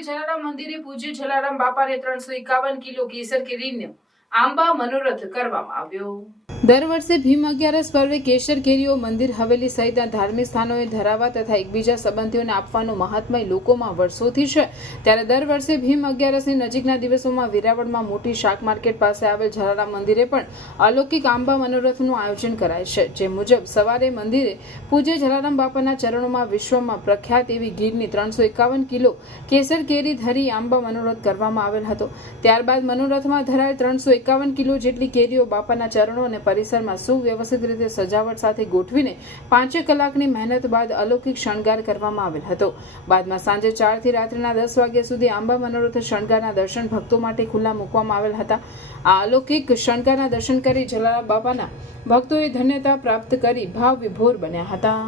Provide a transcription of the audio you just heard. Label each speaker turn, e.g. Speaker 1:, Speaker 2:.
Speaker 1: આવેલ જલારામ મંદિરે પૂજ્ય જલારામ બાપાને ત્રણસો એકાવન કિલો કેસર કેરીનો આંબા મનોરથ કરવામાં આવ્યો. દર વર્ષે ભીમ અગિયારસ પર્વે કેસર કેરીઓ, મંદિર હવેલી સહિતના ધાર્મિક સ્થાનોએ ધરાવવા તથા એકબીજા સંબંધીઓને આપવાનું મહાત્મય લોકોમાં વર્ષોથી છે. ત્યારે દર વર્ષે ભીમ અગિયારસની નજીકના દિવસોમાં વેરાવળમાં મોટી શાક માર્કેટ પાસે આવેલ જલારામ મંદિરે પણ અલૌકિક આંબા મનોરથનું આયોજન કરાય છે. જે મુજબ, સવારે મંદિરે પૂજ્ય જલારામ બાપાના ચરણોમાં વિશ્વમાં પ્રખ્યાત એવી ગીરની ત્રણસો એકાવન કિલો કેસર કેરી ધરી આંબા મનોરથ કરવામાં આવેલ હતો. ત્યારબાદ મનોરથમાં ધરાયેલ ત્રણસો એકાવન કિલો જેટલી કેરીઓ બાપાના ચરણો અને પરિસરમાં સુવ્યવસ્થિત રીતે સજાવટ સાથે ગોઠવીને પાંચેક કલાકની મહેનત બાદ અલૌકિક શણગાર કરવામાં આવેલ હતો. બાદમાં સાંજે ચારથી રાત્રિના દસ વાગ્યા સુધી આંબા મનોરથ શણગારના દર્શન ભક્તો માટે ખુલ્લા મૂકવામાં આવેલ હતા. આ અલૌકિક શણગારના દર્શન કરી જલારામ બાપાના ભક્તોએ ધન્યતા પ્રાપ્ત કરી ભાવ વિભોર બન્યા હતા.